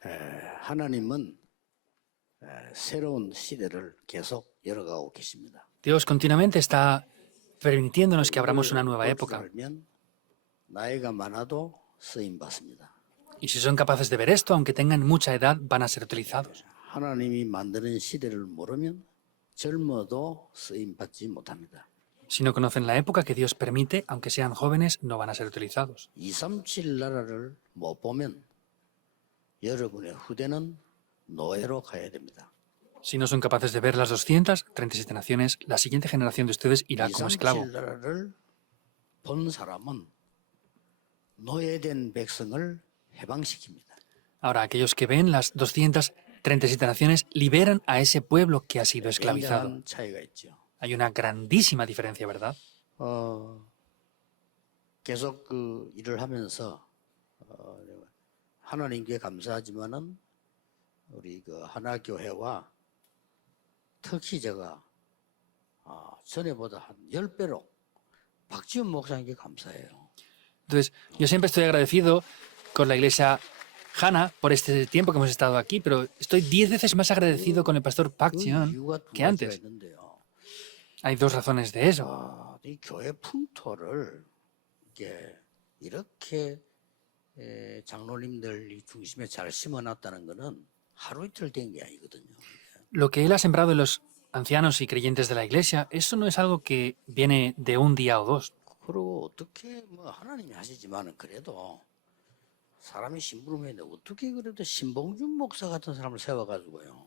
하나님은 새로운 시대를 계속 열어가고 계십니다. Dios continuamente está permitiéndonos que abramos una nueva época. 알면 나이가 많아도 쓰임 받습니다. Y si son capaces de ver esto, aunque tengan mucha edad, van a ser utilizados. 하나님이 만드는 시대를 모르면 젊어도 쓰임 받지 못합니다. Si no conocen la época que Dios permite, aunque sean jóvenes, no van a ser utilizados. 237 나라를 못 보면 여러분의 후대는 노예로 가야 됩니다. Si no son capaces de ver las 237 naciones, la siguiente generación de ustedes irá como esclavo. 237 나라를 본 사람은 노예된 백성을 해방시킵니다. Ahora, aquellos que ven las 237 naciones liberan a ese pueblo que ha sido esclavizado. 굉장한 차이가 있죠. Hay una grandísima diferencia, ¿verdad? 계속 그 일을 하면서 하나님께 감사하지만은 우리 그 하나교회와 특히 제가 전에보다 한 10배로 박지훈 목사님께 감사해요. Entonces, yo siempre estoy agradecido con la iglesia Hana por este tiempo que hemos estado aquí, pero estoy 10 veces más agradecido con el pastor Park 그 Ji-hyun 이유가 두 que 가지가 antes. 있는데요. Hay dos razones de eso. 이 교회 풍토를 이렇게 장로님들 중심에 잘 심어놨다는 것은 하루 이틀 된 게 아니거든요. Lo que él ha sembrado en los ancianos y creyentes de la iglesia, eso no es algo que viene de un día o dos. 그리고 어떻게 뭐 하나님이 하시지만은 그래도 사람이 심부름했는데 어떻게 그래도 신봉준 목사 같은 사람을 세워가지고요.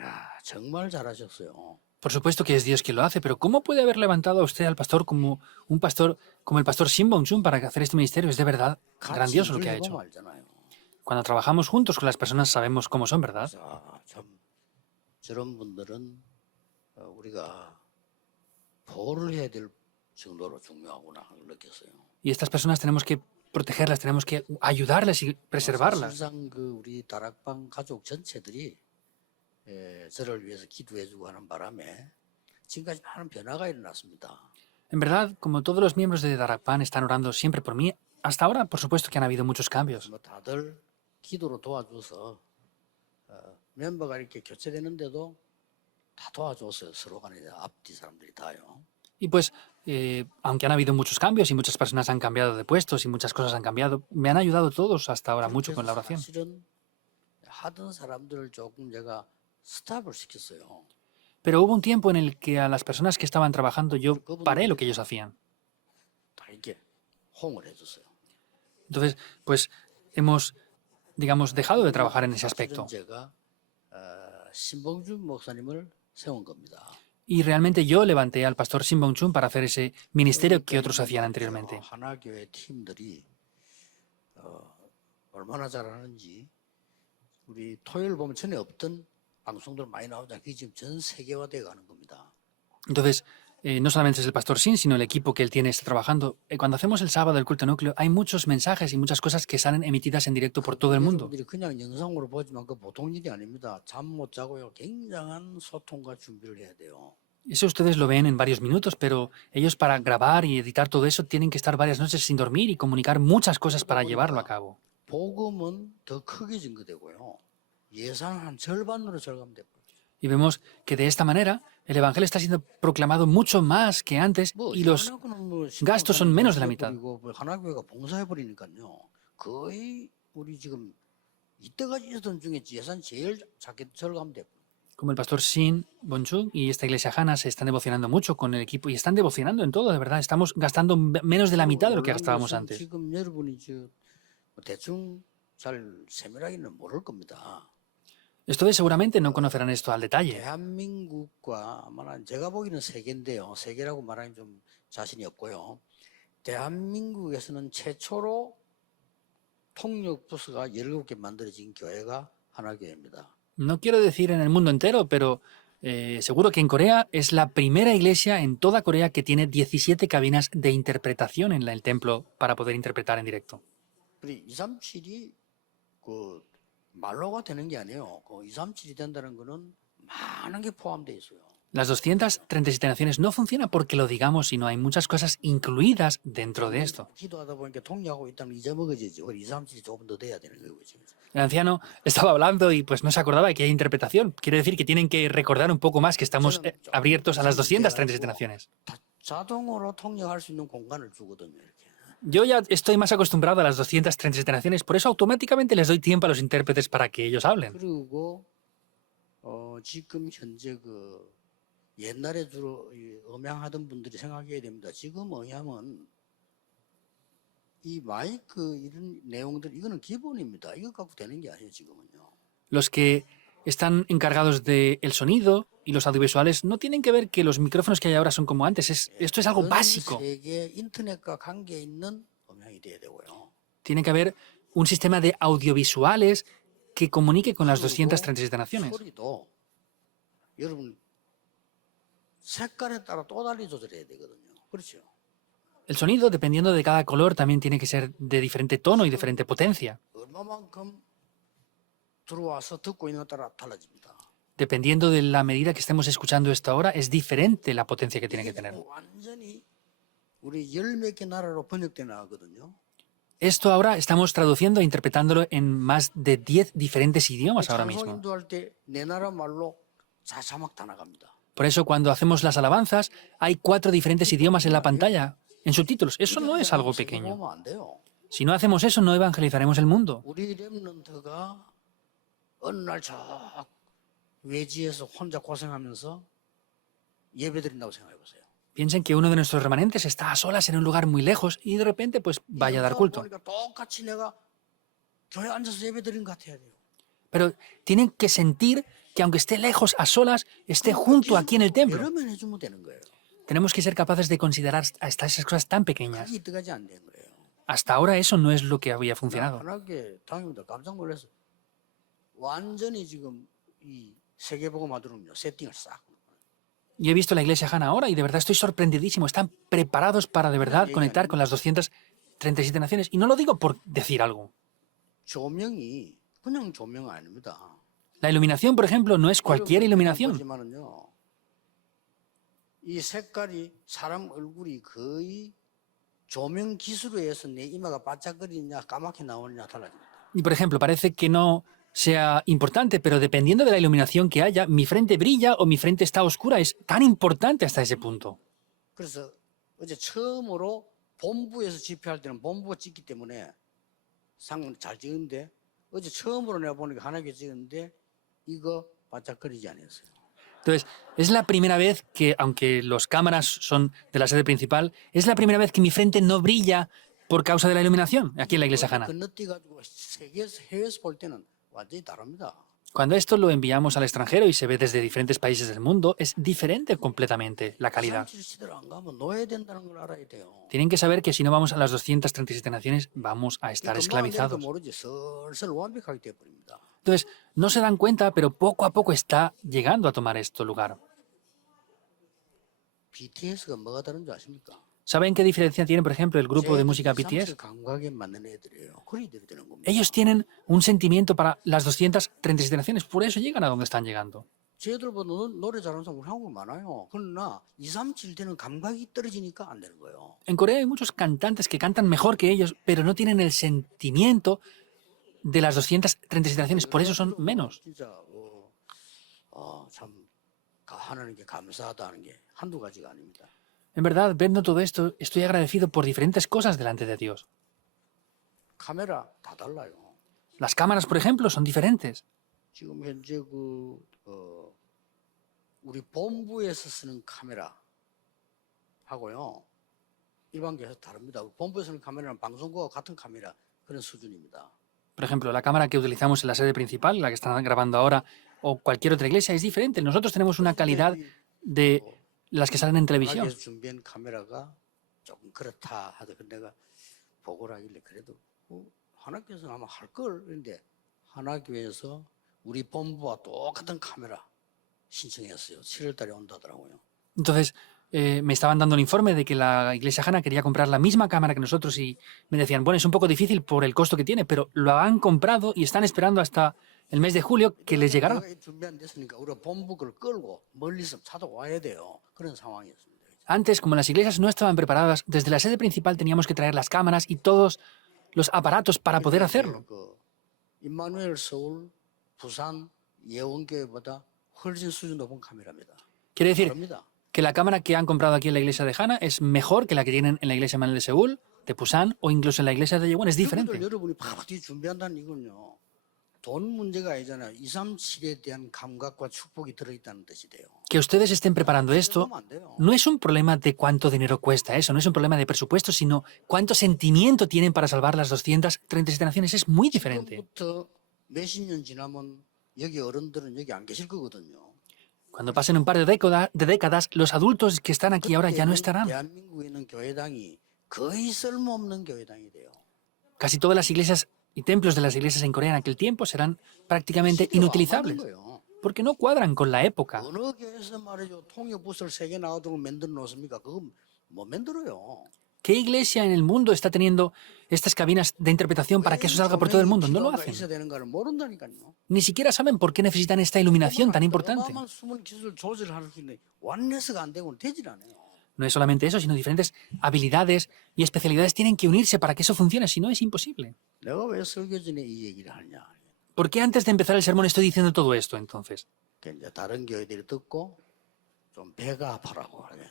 야 정말 잘하셨어요. Por supuesto que es Dios quien lo hace, pero ¿cómo puede haber levantado a usted al pastor como un pastor, como el pastor Shin Bong-chun para hacer este ministerio? Es de verdad 같이 grandioso lo que 일을 ha 해보면 hecho. 알잖아요. Cuando trabajamos juntos con las personas sabemos cómo son, ¿verdad? 참 저런 분들은 우리가 보호를 해야 될 정도로 중요하구나 느꼈어요. Y estas personas tenemos que protegerlas, tenemos que ayudarles y preservarlas. 사실상 그 우리 다락방 가족 전체들이 저를 위해서 기도해주고 하는 바람에 지금까지 많은 변화가 일어났습니다. En verdad, como todos los miembros de Darakpan están orando siempre por mí, hasta ahora, por supuesto que han habido muchos cambios. 뭐 다들 기도로 도와줘서 멤버가 이렇게 교체되는데도 다 도와줘서 서로 간에 앞뒤 사람들이 다요. Y pues, aunque han habido muchos cambios y muchas personas han cambiado de puestos y muchas cosas han cambiado, me han ayudado todos hasta ahora mucho con la oración. 사실은 하던 사람들을 조금 제가 스탑을 시켰어요. Pero hubo un tiempo en el que a las personas que estaban trabajando yo paré lo que ellos hacían. 다 이렇게 홍을 해줬어요. Entonces, pues hemos, digamos, dejado de trabajar en ese 사실은 aspecto. 제가 신봉준 목사님을 세운 겁니다. Y realmente yo levanté al pastor Shin Bong-chun para hacer ese ministerio que otros hacían anteriormente. 하나교회 팀들이 얼마나 잘하는지 우리 토요일 보면 전에 없던 방송들 많이 나오잖아요. 그게 지금 전 세계화돼 가는 겁니다. Entonces, no solamente es el pastor Shin, sino el equipo que él tiene está trabajando. Cuando hacemos el sábado el culto núcleo, hay muchos mensajes y muchas cosas que salen emitidas en directo por todo el mundo. 여러분들이 그냥 영상으로 보지만 그 보통 일이 아닙니다. 잠 못 자고요. 굉장한 소통과 준비를 해야 돼요. Eso ustedes lo ven en varios minutos, pero ellos para grabar y editar todo eso tienen que estar varias noches sin dormir y comunicar muchas cosas para llevarlo a cabo. 복음은 더 크게 증거되고요. 예산 한 절반으로 절감되고. Y vemos que de esta manera el Evangelio está siendo proclamado mucho más que antes y los gastos son menos de la mitad. 하나교회가 봉사해 버리니까요. 거의 우리 지금 이때까지 있었던 중에 예산 제일 작게 절감되고. Como el pastor Shin Bong-chun y esta iglesia Hana se están devocionando mucho con el equipo y están devocionando en todo, de verdad. Estamos gastando menos de la mitad de lo que gastábamos antes. 지금 여러분이 대충 잘 세밀하게는 모를 겁니다. Ustedes seguramente no conocerán esto al detalle. 대한민국과 아마 제가 보기에는 세계인데요. 세계라고 말하기 좀 자신이 없고요. 대한민국에서는 최초로 통역 부스가 17개 만들어진 교회가 하나교회입니다. No quiero decir en el mundo entero, pero seguro que en Corea es la primera iglesia en toda Corea que tiene 17 cabinas de interpretación en el templo para poder interpretar en directo. 237이 그 말로가 되는 게 아니에요. 그 237이 된다는 거는 많은 게 포함되어 있어요. Las 237 naciones no funcionan porque lo digamos, sino hay muchas cosas incluidas dentro de esto. 기도하다 보니까 통역하고 있다면 잊어먹어지지. 우리 2, 3, 7이 조금 더 돼야 되는 거예요, 지금. El anciano estaba hablando y pues no se acordaba de que hay interpretación. Quiere decir que tienen que recordar un poco más que estamos abiertos a las 237 naciones. 다 자동으로 통역할 수 있는 공간을 주거든요, 이렇게. Yo ya estoy más acostumbrado a las 237 naciones, por eso automáticamente les doy tiempo a los intérpretes para que ellos hablen. 그리고 지금 현재 옛날에 주로 음향하던 분들이 생각해야 됩니다. 지금 음향은 이 마이크 이런 내용들 이거는 기본입니다. 이거 갖고 되는 게 아니에요, 지금은요. Los que están encargados del sonido y los audiovisuales no tienen que ver que los micrófonos que hay ahora son como antes. Esto es algo 전 básico. 세계 인터넷과 관계 있는 음향이 돼야 되고요. Tiene que haber un sistema de audiovisuales que comunique con las 237 naciones. 소리도 여러분 색깔에 따라 또 달리 조절해야 되거든요. 그렇죠? El sonido, dependiendo de cada color, también tiene que ser de diferente tono y diferente potencia. 얼마만큼 들어와서 듣고 있는 따라 달라집니다. Dependiendo de la medida que estemos escuchando esto ahora, es diferente la potencia que tiene que tener. 완전히 우리 열 몇 개 나라로 번역돼 나가거든요. Esto ahora estamos traduciendo e interpretándolo en más de 10 diferentes idiomas ahora mismo. 찬송 인도할 때 내 나라 말로 자막 다 나갑니다. Por eso cuando hacemos las alabanzas hay 4 diferentes idiomas en la pantalla, en subtítulos. Eso no es algo pequeño. 보면 안 돼요. Si no hacemos eso, no evangelizaremos el mundo. 우리 렘넌트가 어느 날 저 외지에서 혼자 고생하면서 예배드린다고 생각해 보세요. Piensen que uno de nuestros remanentes está a solas en un lugar muy lejos y de repente pues vaya a dar culto. 보니까 똑같이 내가 교회 앉아서 예배드린 것 같아야 돼요. Pero tienen que sentir que aunque esté lejos, a solas, esté junto aquí en el templo. 여러면 해주면 되는 거예요. Tenemos que ser capaces de considerar hasta esas cosas tan pequeñas. 그게 이때까지 안 된 거예요. Hasta ahora eso no es lo que había funcionado. 하나님께 당연히 깜짝 놀라서 완전히 지금 이 세계복음화들은요 세팅을 싹. Y he visto la iglesia Hana ahora y de verdad estoy sorprendidísimo. Están preparados para de verdad conectar con las 237 naciones. Y no lo digo por decir algo. 조명이 그냥 조명 아닙니다. La iluminación, por ejemplo, no es cualquier iluminación. 보지만은요, 이 색깔이 사람 얼굴이 거의 조명 기술에 의해서 내 이마가 반짝거리냐 까맣게 나오느냐 달라집니다. Y por ejemplo, parece que no sea importante, pero dependiendo de la iluminación que haya, mi frente brilla o mi frente está oscura. Es tan importante hasta ese punto. 그래서 어제 처음으로 본부에서 집회할 때는 본부가 찍기 때문에 상을 잘 찍은데 어제 처음으로 내가 보니까 하나게 찍었는데 이거 반짝거리지 않았어요. Entonces, es la primera vez que, aunque los cámaras son de la sede principal, es la primera vez que mi frente no brilla por causa de la iluminación aquí en la iglesia Hana. 건너뛰어가지고 세계에서 해외에서 볼 때는 완전히 다릅니다. Cuando esto lo enviamos al extranjero y se ve desde diferentes países del mundo, es diferente completamente la calidad. 시대로 안 가면 노예 된다는 걸 알아야 돼요. Tienen que saber que si no vamos a las 237 naciones, vamos a estar 금방 안 되니까 esclavizados. 모르지 슬슬 완벽하게 돼버립니다. Entonces, no se dan cuenta, pero poco a poco está llegando a tomar esto lugar. BTS가 뭐가 다른 줄 아십니까? ¿Saben qué diferencia tiene, por ejemplo, el grupo de música BTS? 감각에 맞는 애들이에요. 그래 이들이 되는 겁니다. Ellos tienen un sentimiento para las 237 naciones, por eso llegan a donde están llegando. 쟤들보다 노래 잘하는 사람 우리 한국 많아요. 그러나 2, 3, 7 되는 감각이 떨어지니까 안 되는 거예요. En Corea hay muchos cantantes que cantan mejor que ellos, pero no tienen el sentimiento de las 237 naciones, por eso son menos. 진짜 참 하나님께 감사하다는 게 한두 가지가 아닙니다. En verdad, viendo todo esto, estoy agradecido por diferentes cosas delante de Dios. 카메라 다 달라요. Las cámaras, por ejemplo, son diferentes. 지금 현재 우리 본부에서 쓰는 카메라 하고요. 일반 교회에서 다릅니다. 본부에서 쓰는 카메라는 방송국과 같은 카메라 그런 수준입니다. Por ejemplo, la cámara que utilizamos en la sede principal, la que están grabando ahora, o cualquier otra iglesia, es diferente. Nosotros tenemos una calidad de las que salen en televisión. 하나님께서 준비한 카메라가 조금 그렇다 하더 내가 보고를 하길래 그래도 하나님께서는 아마 할 걸. 그런데 하나교회에서 우리 본부와 똑같은 카메라 신청했어요. 7월 달에 온다더라고요. Entonces, me estaban dando el informe de que la Iglesia Hana quería comprar la misma cámara que nosotros y me decían, bueno, es un poco difícil por el costo que tiene, pero lo han comprado y están esperando hasta el mes de julio que les llegará. 교회 준비 안 됐으니까 우리가 본부 걸 끌고 멀리서 찾아와야 돼요. 그런 상황이었습니다. Antes, como las iglesias no estaban preparadas, desde la sede principal teníamos que traer las cámaras y todos los aparatos para poder hacerlo. 그 임마누엘 서울, 부산 예원교회보다 훨씬 수준 높은 카메라입니다. Quiere decir 다릅니다. que la cámara que han comprado aquí en la iglesia de Hana es mejor que la que tienen en la iglesia Manuel de Seúl, de Pusan o incluso en la iglesia de Yeowon. Es 여러분들 diferente. 여러분이 바바디 준비한다는 이건요. 돈 문제가 아니잖아요. 237에 대한 감각과 축복이 들어있다는 뜻이 돼요. Que ustedes estén preparando esto 그러면 안 돼요. no es un problema de cuánto dinero cuesta eso, no es un problema de presupuesto, sino cuánto sentimiento tienen para salvar las 237 naciones. Es muy diferente. 지금부터 몇십 년 지나면 여기 어른들은 여기 안 계실 거거든요. Cuando pasen un par de décadas, los adultos que están aquí ahora ya no 그때는 estarán. 대한민국에 있는 교회당이 거의 쓸모없는 교회당이 돼요. Casi todas las iglesias y templos de las iglesias en Corea en aquel tiempo serán prácticamente 시대와 안 맞는 inutilizables, 거예요. porque no cuadran con la época. 어느 교회에서 말이죠. 통역부서를 3개 나오도록 만들어 놓습니까? 그거 못 만들어요. ¿Qué iglesia en el mundo está teniendo estas cabinas de interpretación para que eso salga por todo el mundo? No lo hacen. 있어야 되는가를 모른다니까요. Ni siquiera saben por qué necesitan esta iluminación tan importante. 어마어마한 숨은 기술을 조절할 수 있는 완내스가 안 되고는 되질 않아요. No es solamente eso, sino diferentes habilidades y especialidades tienen que unirse para que eso funcione, si no es imposible. 내가 왜 설교 전에 이 얘기를 하냐? ¿Por qué antes de empezar el sermón estoy diciendo todo esto entonces? 그 이제 다른 교회들이 듣고 좀 배가 아파라고 하게.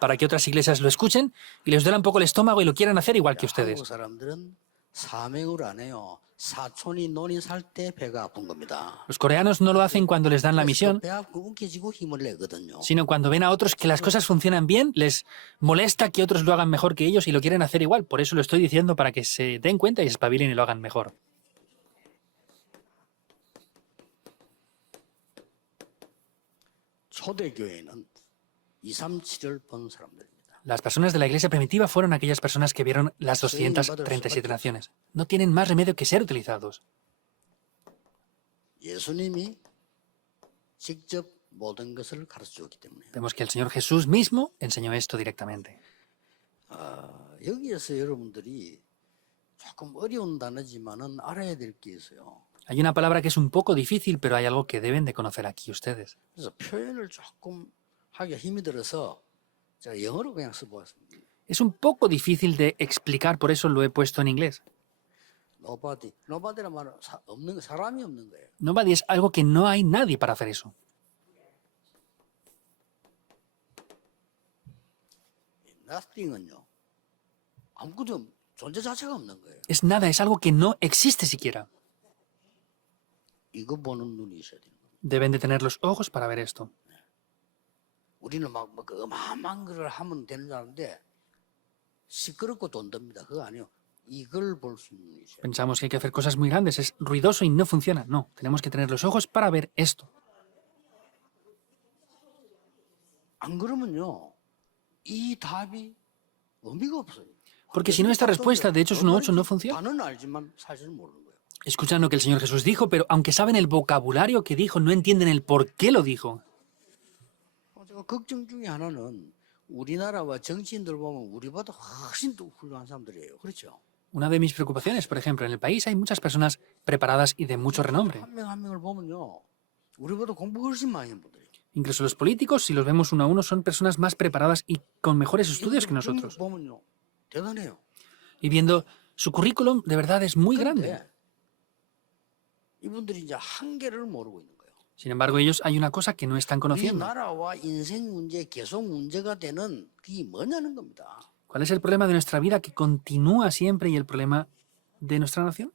Para que otras iglesias lo escuchen y les duela un poco el estómago y lo quieran hacer igual que ustedes. 한국 사람들은 사명을 안 해요. 사촌이 논이 살 때 배가 아픈 겁니다. Los coreanos no lo hacen cuando les dan la 그래서 misión, 배 아프고 움켜쥐고 힘을 내거든요. sino cuando ven a otros que las cosas funcionan bien, les molesta que otros lo hagan mejor que ellos y lo quieren hacer igual. Por eso lo estoy diciendo para que se den cuenta y se espabilen y lo hagan mejor. 초대교회는 237을 본 사람들입니다. Las personas de la iglesia primitiva fueron aquellas personas que vieron las 237 naciones. No tienen más remedio que ser utilizados. 예수님이 직접 모든 것을 가르쳐줬기 때문에 Vemos que el Señor Jesús mismo enseñó esto directamente. 여기에서 여러분들이 조금 어려운 단어지만은 알아야 될 게 있어요. Hay una palabra que es un poco difícil, pero hay algo que deben de conocer aquí ustedes. 그래서 표현을 조금 하기가 힘이 들어서 제가 영어로 그냥 써보았습니다. Es un poco difícil de explicar, por eso lo he puesto en inglés. Nobody. Nobody란 말은 없는 사람이 없는 거예요. Nobody es algo que no hay nadie para hacer eso. Nothing은요. 아무것도 존재 자체가 없는 거예요. Es nada, es algo que no existe siquiera. 이거 보는 눈이 있어야 되는 거예요. Deben de tener los ojos para ver esto. 우리는 막 그 어마어마한 걸 하면 되는 줄 아는데 시끄럽고 돈 듭니다. 그거 아니에요. 이걸 볼 수 있는 눈이 있어요. Pensamos que hay que hacer cosas muy grandes, es ruidoso y no funciona. No, tenemos que tener los ojos para ver esto. 안 그러면요. 이 답이 의미가 없어요. Porque si no, esta respuesta de Hechos 1.8 no funciona. 단어는 알지만 사실은 모르는 거예요. Escuchan lo que el Señor Jesús dijo, pero aunque saben el vocabulario que dijo, no entienden el por qué lo dijo. 제가 걱정 중에 하나는 우리나라와 정치인들 보면 우리보다 훨씬 더 훌륭한 사람들이에요. 그렇죠? Una de mis preocupaciones, por ejemplo, en el país hay muchas personas preparadas y de mucho renombre. 한 명 한 명을 보면요. 우리보다 공부 훨씬 많이 한 분들이에요. Incluso los políticos, si los vemos uno a uno, son personas más preparadas y con mejores estudios que 이분들 nosotros. 보면요. 대단해요. Y viendo su currículum, de verdad es muy grande. 그런데 이분들이 이제 한계를 모르고 있는 거예요. Sin embargo, ellos hay una cosa que no están conociendo. 우리나라와 인생 문제, 계속 문제가 되는 그게 뭐냐는 겁니다. ¿Cuál es el problema de nuestra vida que continúa siempre y el problema de nuestra nación?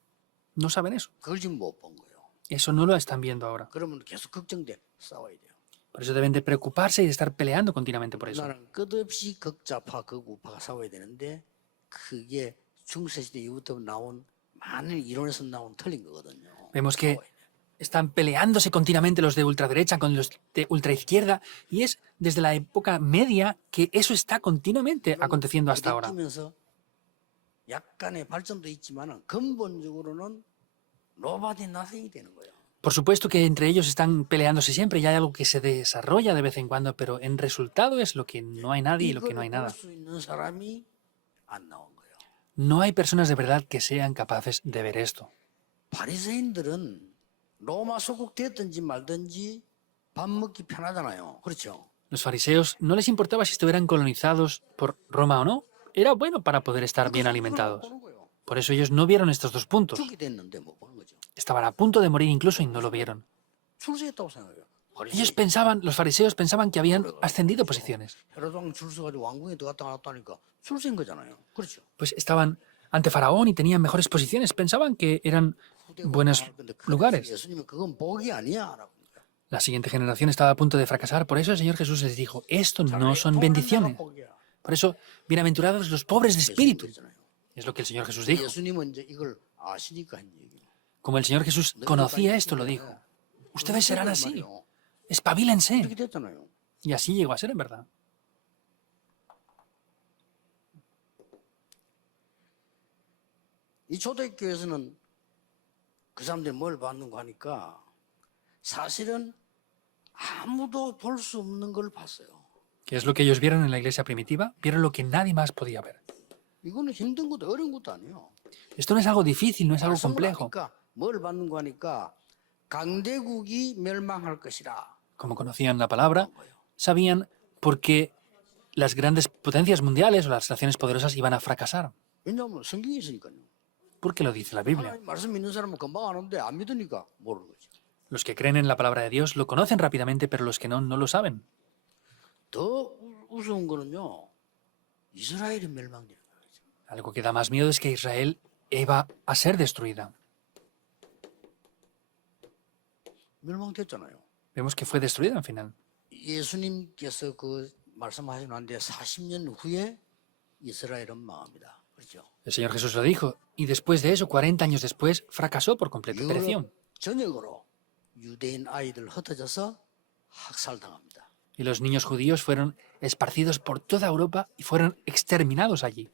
No saben eso. 그걸 지금 못 본 거예요. Eso no lo están viendo ahora. 그러면 계속 걱정돼. 싸워야 돼요. Por eso deben de preocuparse y de estar peleando continuamente por eso. 나는 끝없이 극좌파, 극우파가 싸워야 되는데 그게 중세시대 이후부터 나온 많은 이론에서 나온 틀린 거거든요. Vemos que 싸워야 돼요. están peleándose continuamente los de ultraderecha con los de ultraizquierda y es desde la época media que eso está continuamente aconteciendo hasta ahora. 부딪히면서 약간의 발전도 있지만 근본적으로는 nobody nothing이 되는 거예요. Por supuesto que entre ellos están peleándose siempre y hay algo que se desarrolla de vez en cuando, pero en resultado es lo que no hay nadie y lo que no 이걸 hay 볼 nada. 수 있는 사람이 안 나온 거예요. No hay personas de verdad que sean capaces de ver esto. 바리새인들은 로마 소국 됐든지 말든지 밥 먹기 편하잖아요. 그렇죠? Los fariseos no les importaba si estuvieran colonizados por Roma o no. Era bueno para poder estar bien 그래서 이걸 못 alimentados. 보는 거예요. Por eso ellos no vieron estos dos puntos. 죽이 됐는데 못 보는 거죠. Estaban a punto de morir incluso y no lo vieron. 출세했다고 생각해요. Ellos pensaban, los fariseos pensaban que habían ascendido posiciones. 헤롯 왕 줄 서가지고 왕궁에 들어갔다 나왔다니까 출세인 거잖아요. 그렇죠? Pues estaban ante Faraón y tenían mejores posiciones. Pensaban que eran buenos 근데 lugares. 예수님은 그건 복이 아니야라고. La siguiente generación estaba a punto de fracasar. Por eso el Señor Jesús les dijo, esto no son bendiciones. Por eso, bienaventurados los pobres de espíritu. Es lo que el Señor Jesús dijo. 예수님은 이제 이걸 아시니까 한 얘기예요. Como el Señor Jesús conocía esto, lo dijo. Ustedes serán así. Espabilense. 이렇게 됐잖아요. Y así llegó a ser en verdad. 이 초대교회에서는 그 사람들이 뭘 받는 거 하니까 사실은 아무도 볼 수 없는 걸 봤어요. ¿Qué es lo que ellos vieron en la iglesia primitiva? Vieron lo que nadie más podía ver. 이거는 힘든 것도 어려운 것도 아니에요. Esto no es algo difícil, no es algo 말씀을 complejo. 하니까 뭘 받는 거 하니까 강대국이 멸망할 것이라. Como conocían la palabra, sabían por qué las grandes potencias mundiales o las naciones poderosas iban a fracasar. 왜냐하면 성경이 있으니까요. Porque lo dice la Biblia. 하나님 말씀 믿는 사람은 금방 아는데 안 믿으니까 모르는 거죠. Los que creen en la palabra de Dios lo conocen rápidamente, pero los que no, no lo saben. 더 우스운 거는요. 이스라엘이 멸망되는 거예요. Algo que da más miedo es que Israel iba a ser destruida. 멸망됐잖아요. Vemos que fue destruida al final. 예수님께서 그 말씀하시고 난 뒤에 40년 후에 이스라엘은 망합니다. 그렇죠? El Señor Jesús lo dijo, y después de eso, 40 años después, fracasó por completo, pereció. 유럽 전역으로 유대인 아이들 흩어져서 학살당합니다. Y los niños judíos fueron esparcidos por toda Europa y fueron exterminados allí.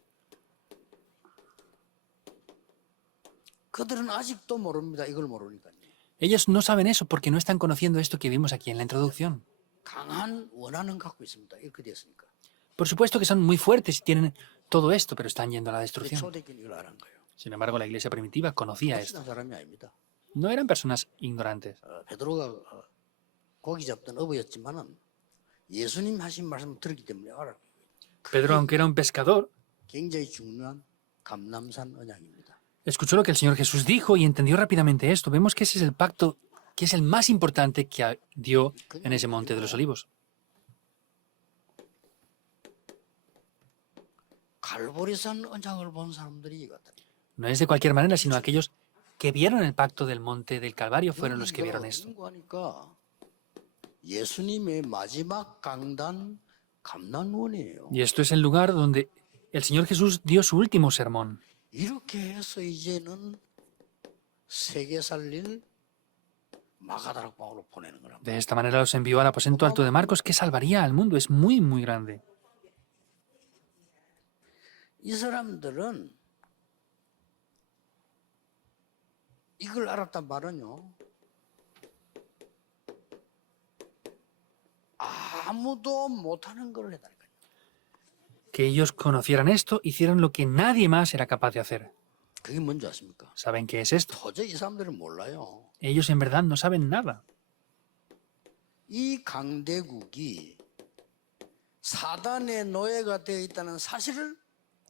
그들은 아직도 모릅니다. 이걸 모르니까요. Ellos no saben eso porque no están conociendo esto que vimos aquí en la introducción. 강한 원한은 갖고 있습니다. 이렇게 됐으니까. Por supuesto que son muy fuertes y tienen todo esto, pero están yendo a la 근데 destrucción. 초대교회는 이걸 알은 거예요. Sin embargo, la iglesia primitiva conocía esto. 확실한 사람이 아닙니다. No eran personas ignorantes. 베드로가 고기 잡던 어부였지만은 예수님 하신 말씀 들었기 때문에 알아요. Pedro, aunque era un pescador, 굉장히 중요한 감남산 언약입니다. escuchó lo que el Señor Jesús dijo y entendió rápidamente esto. Vemos que ese es el pacto que es el más importante que dio en ese monte de los olivos. 갈보리산 언약을 본 사람들이 이거다. No es de cualquier manera, sino aquellos que vieron el pacto del monte del Calvario fueron los que vieron esto. 하니까 예수님의 마지막 강단 감난원이에요. Y esto es el lugar donde el Señor Jesús dio su último sermón. 이렇게 해서 이제는 세계 살릴 마가다락방으로 보내는 거랍니다. De esta manera los envió al aposento alto de Marcos, que salvaría al mundo. Es muy, muy grande. 이 사람들은 이걸 알았단 말은요. 아무도 못하는 걸 해달까요. Que ellos conocieran esto, hicieron lo que nadie más era capaz de hacer. 그게 뭔지 아십니까? ¿Saben qué es esto? 도저히 이 사람들은 몰라요. Ellos en verdad no saben nada. 이 강대국이 사단의 노예가 되어 있다는 사실을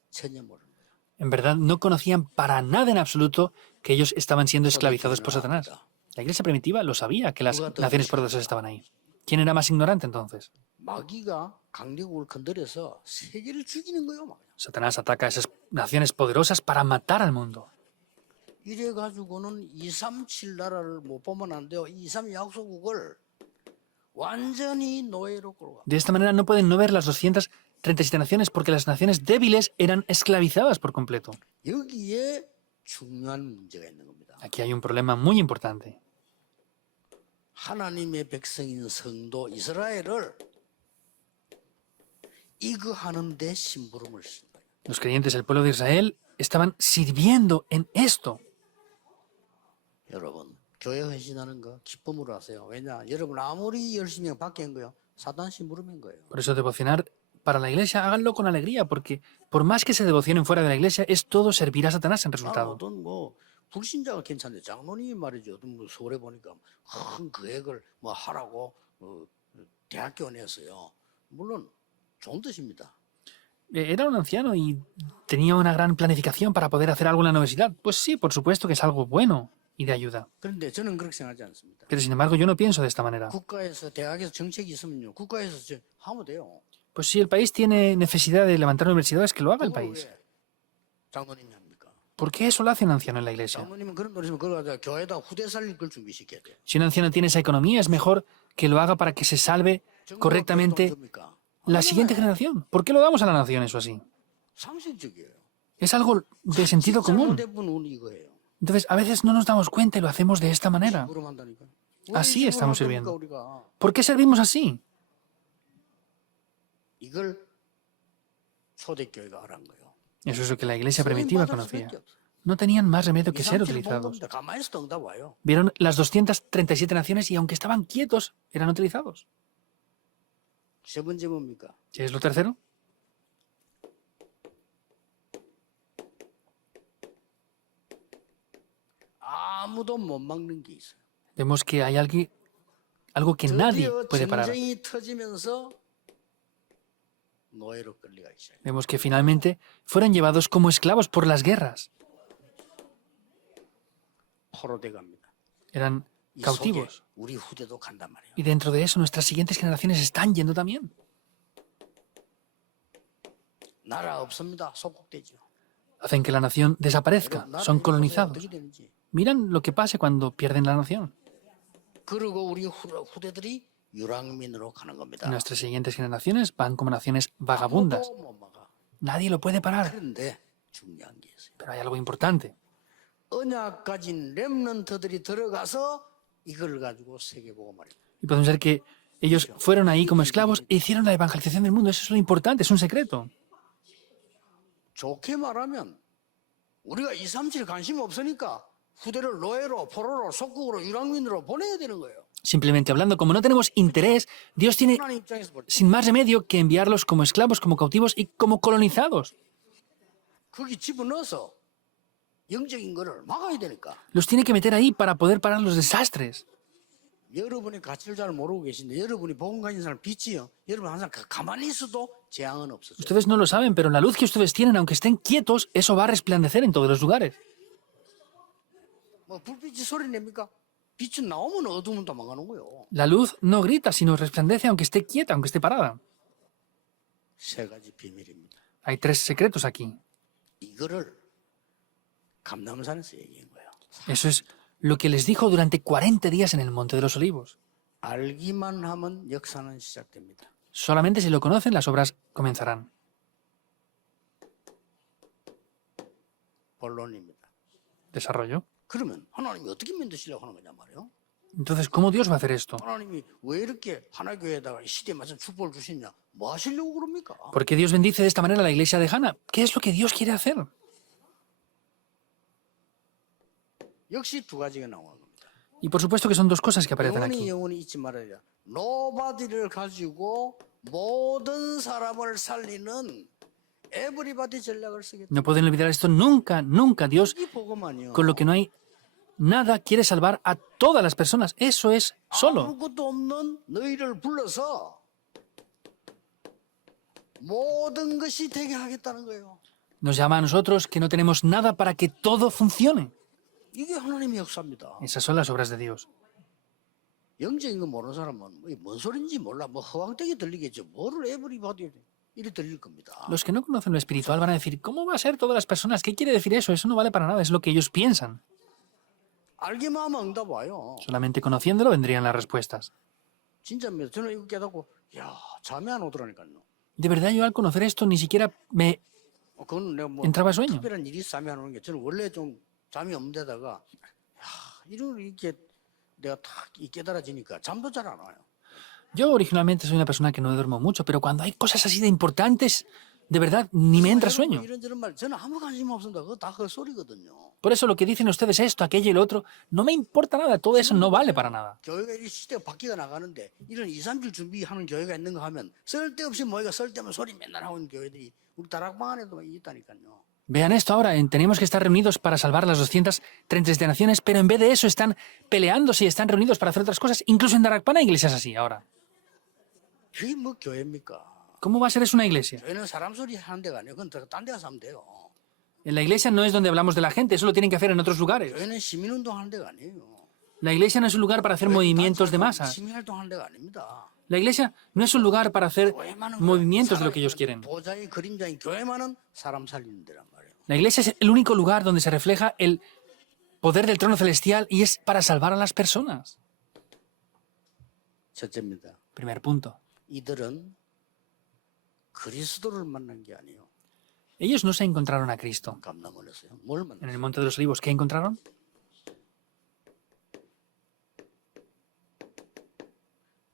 전혀 모르는 거예요. En verdad no conocían para nada en absoluto que ellos estaban siendo esclavizados por Satanás. La iglesia primitiva lo sabía, que las naciones poderosas estaban ahí. ¿Quién era más ignorante entonces? 마귀가 강대국을 건드려서 세계를 죽이는 거예요. 막. Satanás ataca a esas naciones poderosas para matar al mundo. 이래 가지고는 237 나라를 못 보면 안 돼요. 237 약소국을 완전히 노예로 끌어가. De esta manera no pueden no ver las 237 naciones porque las naciones débiles eran esclavizadas por completo. 여기에 중요한 문제가 있는 겁니다. Aquí hay un problema muy importante. 하나님의 백성인 성도 이스라엘을 이거하는 데 심부름을 신 거예요. Los creyentes del pueblo de Israel estaban sirviendo en esto. 여러분, 교회 헌신하는 거 기쁨으로 하세요. 왜냐? 여러분 아무리 열심히 밖에 거요. 사단 심부름인 거예요. Por eso devocionar para la iglesia, háganlo con alegría, porque por más que se devocionen fuera de la iglesia, es todo servir a Satanás en 나는 resultado. 어떤 뭐 불신자가 괜찮은데 장로님이 말이죠. 어떤 뭐 서울에 보니까 큰 계획을 뭐 하라고 대학교 내었어요. 물론 좋은 뜻입니다. Era un anciano y tenía una gran planificación para poder hacer algo en la universidad. Pues sí, por supuesto que es algo bueno y de ayuda. 그런데 저는 그렇게 생각하지 않습니다. Pero sin embargo, yo no pienso de esta manera. 국가에서 대학에서 정책이 있으면요. 국가에서 하면 돼요. Pues si el país tiene necesidad de levantar universidades, que lo haga el 그걸 país. 왜 장로님이 합니까? ¿Por qué eso lo hace un anciano en la iglesia? 장로님은 그런 돈 있으면 그걸 가지고 교회에다 후대 살릴 걸 준비시켜야 돼요. Si un anciano tiene esa economía, es mejor que lo haga para que se salve correctamente la siguiente generación. ¿Por qué lo damos a la nación eso así? 상식적이에요. Es algo de sentido común. 대부분 이거예요. Entonces, a veces no nos damos cuenta y lo hacemos de esta manera. 심부름한다니까. Así estamos sirviendo. 우리가 ¿Por qué servimos así? 이걸 초대교회가 하란 거예요. Eso es lo que la iglesia primitiva 받을 conocía. 수밖에 없어요. No tenían más remedio que ser 237 본 utilizados. 겁니다. 가만히 있어도 응답 와요. Vieron las 237 naciones y aunque estaban quietos, eran utilizados. 세 번째 뭡니까? ¿Qué es lo tercero? 아무도 못 막는 게 있어요. Vemos que hay algo que nadie 드디어 puede parar. 전쟁이 터지면서 노예로 끌려가기 시작해요. Vemos que finalmente fueron llevados como esclavos por las guerras. 포로돼 갑니다. Eran 이 속에 cautivos. 우리 후대도 간단 말이에요. Y dentro de eso nuestras siguientes generaciones están yendo también. 나라 없습니다. 속국되죠. Hacen que la nación desaparezca. 나라 Son 어떻게 colonizados. 되는지. Miran lo que pasa cuando pierden la nación. 그리고 우리 후대들이 유랑민으로 가는 겁니다. Y nuestras siguientes generaciones van como naciones vagabundas. 아무도 못 막아. Nadie lo puede parar. 그런데 중요한 게 있어요. Pero hay algo importante. 언약 가진 렘넌트들이 들어가서 이걸 가지고 세계 보고 말이에요. Y podemos ver que ellos fueron ahí como esclavos e hicieron la evangelización del mundo. Eso es lo importante, es un secreto. 좋게 말하면 우리가 237 관심 없으니까 후대를 노예로 포로로 속국으로 유랑민으로 보내야 되는 거예요. Simplemente hablando, como no tenemos interés, Dios tiene 하나님 입장에서 볼 때 sin más remedio que enviarlos como esclavos, como cautivos y como colonizados. 거기 집어넣어서 영적인 거를 막아야 되니까. Los tiene que meter ahí para poder parar los desastres. 여러분의 가치를 잘 모르고 계신데 여러분이 복음 가진 사람 빛이요. 여러분 항상 가만히 있어도 재앙은 없어져요. Ustedes no lo saben, pero la luz que ustedes tienen, aunque estén quietos, eso va a resplandecer en todos los lugares. 뭐 불빛이 소리 냅니까? 빛은 나오면 어두움은 도망가는 거예요. La luz no grita, sino resplandece aunque esté quieta, aunque esté parada. 세 가지 비밀입니다. Hay 3 secretos aquí. 이거를 감람산에서 얘기한 거예요. Eso es lo que les dijo durante 40 días en el Monte de los Olivos. 알기만 하면 역사는 시작됩니다. Solamente si lo conocen, las obras comenzarán. 본론입니다. Desarrollo. 그러면 하나님이 어떻게 만드시려고 하는 거냐 말이에요. Entonces, ¿cómo Dios va a hacer esto? 하나님이 왜 이렇게 하나교회에다가 시대에 맞춰 축복을 주시냐? 뭐 하시려고 그럽니까? ¿Por qué Dios bendice de esta manera a la iglesia de Hannah? ¿Qué es lo que Dios quiere hacer? 역시 두 가지가 나오는 겁니다. Y por supuesto que son 2 cosas que aparecen aquí. 영원히 잊지 말아야. 노바디를 가지고 모든 사람을 살리는 에브리바디 전략을 쓰겠다. No pueden olvidar esto nunca, nunca. Dios, 이 복음만요. con lo que no hay nada, quiere salvar a todas las personas. Eso es solo. 아무것도 없는 너희를 불러서 모든 것이 되게 하겠다는 거예요. Nos llama a nosotros que no tenemos nada para que todo funcione. 이게 하나님의 역사입니다. Esas son las obras de Dios. 영적인 거 모르는 사람은 뭔 소린지 몰라. 뭐 허황되게 들리겠죠. 뭐를 에브리바디 이래 들릴 겁니다. Los que no conocen lo espiritual van a decir, ¿cómo va a ser todas las personas? ¿Qué quiere decir eso? Eso no vale para nada, es lo que ellos piensan. 알기만 하면 응답 와요. Solamente conociéndolo vendrían las respuestas. 진짜입니다. 저는 이거 깨닫고 야 잠이 안 오더라니까요. De verdad, yo al conocer esto ni siquiera me 그건 내가 뭐 entraba sueño. 특별한 일이 있어 잠이 안 오는 게 저는 원래 좀 잠이 없는 데다가 이런 이렇게 내가 탁 깨달아지니까 잠도 잘 안 와요. Yo originalmente soy una persona que no duermo mucho, pero cuando hay cosas así de importantes, De verdad, ni me entra 여러분 sueño. 이런저런 말 저는 아무 관심 없습니다. 그거 다 헛소리거든요. Por eso lo que dicen ustedes esto, aquello y lo otro, no me importa nada, todo eso no vale para nada. 교회가 이 시대가 바뀌어 나가는데 이런 2, 3주 준비하는 교회가 있는가 하면 쓸데없이 모이가 쓸데없는 소리 맨날 하고 있는 교회들이 우리 다락방 안에도 있다니까요. Vean esto ahora, tenemos que estar reunidos para salvar las 237 naciones, pero en vez de eso están peleándose y están reunidos para hacer otras cosas, incluso en Darakpana hay iglesias así ahora. 그게 뭐 교회입니까? ¿Cómo va a ser eso una iglesia? 교회는 사람 소리 하는 데가 아니에요. 그건 딴 데 가서 하면 돼요. En la iglesia no es donde hablamos de la gente, eso lo tienen que hacer en otros lugares. 교회는 시민운동 하는 데가 아니에요. La iglesia no es un lugar para hacer movimientos de masas. 시민활동 하는 데가 아닙니다. La iglesia no es un lugar para hacer 교회만은 movimientos de lo que ellos quieren. 보좌의 그림자인 교회만은 사람 살리는 데란 말이에요. La iglesia es el único lugar donde se refleja el poder del trono celestial y es para salvar a las personas. 첫째입니다. Primer punto. 이들은 그리스도를 만난 게 아니에요. Ellos no se encontraron a Cristo. 감남원에서요. 뭘 En 만났어요? el Monte de los Olivos, ¿qué encontraron?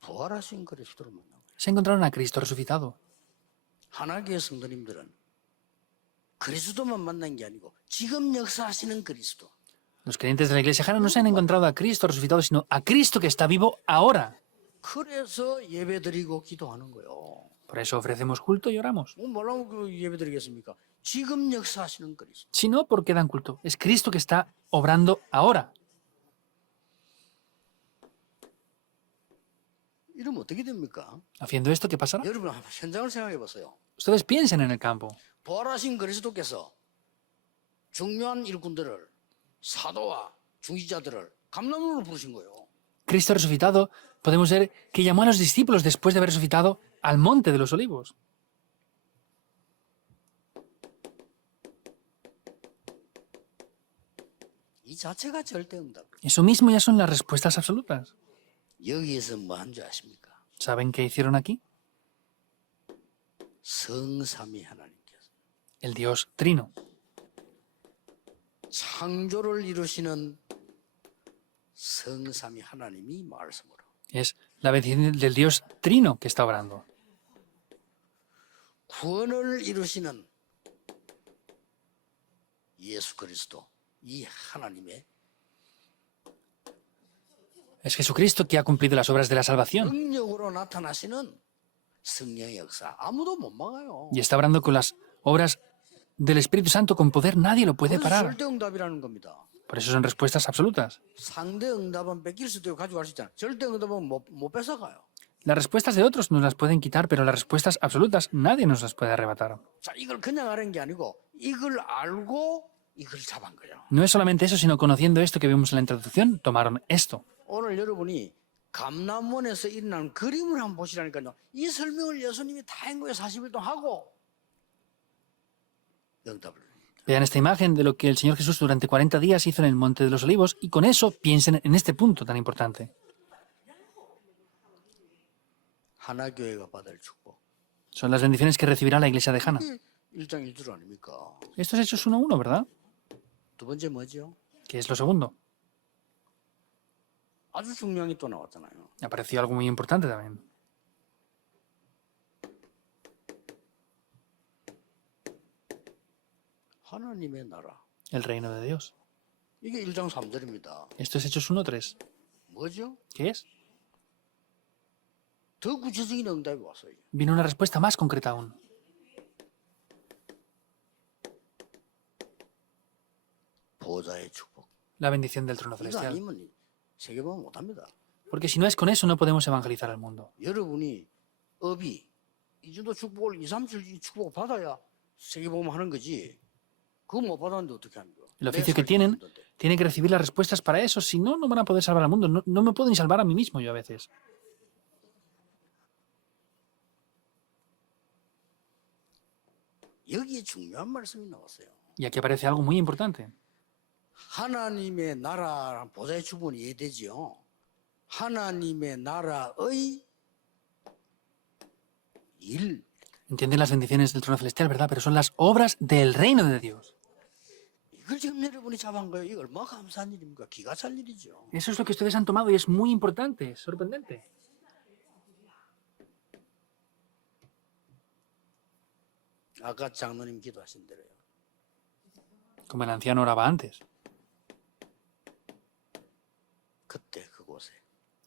부활하신 그리스도를 만난 거예요. Se encontraron a Cristo resucitado. 하나교회 성도님들은 그리스도만 만난 게 아니고 지금 역사하시는 그리스도. Los creyentes de la iglesia Jana no se han encontrado a Cristo resucitado, sino a Cristo que está vivo ahora. 그래서 예배드리고 기도하는 거예요. Por eso ofrecemos culto y oramos. 뭐라고 그 예배드리겠습니까? 지금 역사하시는 그리스도. Si no, ¿por qué dan culto? Es Cristo que está obrando ahora. 이러면 어떻게 됩니까? Haciendo esto, ¿qué pasará? 여러분 한번 현장을 생각해 보세요. Ustedes piensen en el campo. 부활하신 그리스도께서 중요한 일꾼들을 사도와 중지자들을 감람으로 부르신 거예요. Cristo resucitado, podemos ver que llamó a los discípulos después de haber resucitado al monte de los olivos. 이 자체가 절대 응답. Eso mismo ya son las respuestas absolutas. 여기에서 뭐 한 줄 아십니까? ¿Saben qué hicieron aquí? 성삼위 하나님께서 El Dios Trino. 창조를 이루시는 성삼위 하나님이 말씀으로 Es la bendición del Dios Trino que está obrando. 구원을 이루시는 예수 그리스도 이 하나님의 Es Jesucristo que ha cumplido las obras de la salvación 능력으로 나타나시는 성령의 역사 아무도 못 막아요. y está obrando con las obras del Espíritu Santo con poder. Nadie lo puede 그래서 parar. 절대 응답이라는 겁니다. Por eso son respuestas absolutas. 상대 응답은 뺏길 수도 있고 가져갈 수 있잖아요. 절대 응답은 못 뺏어가요. Las respuestas de otros nos las pueden quitar, pero las respuestas absolutas nadie nos las puede arrebatar. 자, 이걸 그냥 하는 게 아니고 이걸 알고 이걸 잡은 거예요. No es solamente eso, sino conociendo esto que vimos en la introducción, tomaron esto. 오늘 여러분이 감람원에서 일어난 그림을 한번 보시라니까요. 이 설명을 예수님이 다 한 거예요. 40일 동안 하고 응답을. Vean esta imagen de lo que el Señor Jesús durante 40 días hizo en el Monte de los Olivos y con eso piensen en este punto tan importante. 하나교회가 받을 축복. Son las bendiciones que recibirá la iglesia de Jana. 1장 1절 아닙니까? Esto es Hechos 1:1, ¿verdad? 두 번째 뭐죠? ¿Qué es lo segundo? 아주 중요한 게 또 나왔잖아요. Apareció algo muy importante también. 하나님의 나라. El reino de Dios. 이게 1장 3절입니다. Esto es Hechos 1:3. 뭐죠? ¿Qué es? 더 구체적인 응답이 왔어요. Vino una respuesta más concreta aún. 보좌의 축복. La bendición del trono 이거 celestial. 아니면 세계보험 못합니다. Porque si no es con eso, no podemos evangelizar al mundo. 여러분이 업이 이 정도 축복을 2, 3, 7 축복을 받아야 세계보험 하는 거지. 그거 못 받았는데 어떻게 하는 거야? El oficio que tienen tiene que recibir las respuestas para eso. Si no, no van a poder salvar al mundo. No me puedo ni salvar a mí mismo yo a veces. 여기에 중요한 말씀이 나왔어요. Y aquí aparece algo muy importante. 하나님의 나라랑 보좌의 축복은 이해되지요. 하나님의 나라의 일. Entienden las bendiciones del trono celestial, ¿verdad? Pero son las obras del reino de Dios. 이걸 지금 여러분이 잡은 거예요. 이거 얼마나 감사한 일입니까? 기가 찰 일이죠. Eso es lo que ustedes han tomado y es muy importante, es sorprendente. 아까 장로님 기도하신 대로요. como el anciano oraba antes, 그때 그곳에.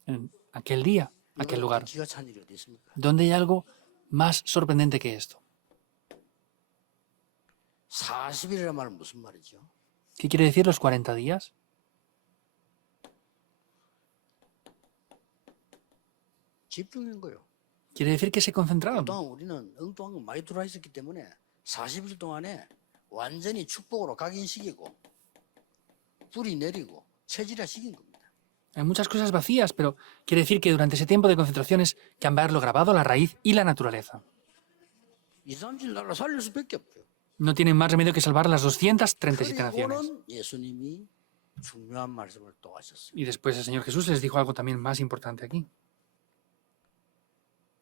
en aquel día, aquel 이거보다 lugar. 기가 찬 일이 어디 있습니까? ¿Dónde hay algo más sorprendente que esto? 40일이라는 말은 무슨 말이죠? ¿Qué quiere decir los 40 días? 집중인 거예요. Quiere decir que se concentraron. 그동안 우리는 엉뚱한 거 많이 들어와 있었기 때문에 40일 동안에 완전히 축복으로 각인시키고 뿌리 내리고 체질화 시킨 겁니다. Hay muchas cosas vacías, pero quiere decir que durante ese tiempo de concentración es cambiar lo grabado, la raíz y la naturaleza. 2, 3일 날라 살릴 수밖에 없죠. No tienen más remedio que salvar las 237 naciones. 그리고는 예수님이 중요한 말씀을 또 하셨어요. Y después el Señor Jesús les dijo algo también más importante aquí.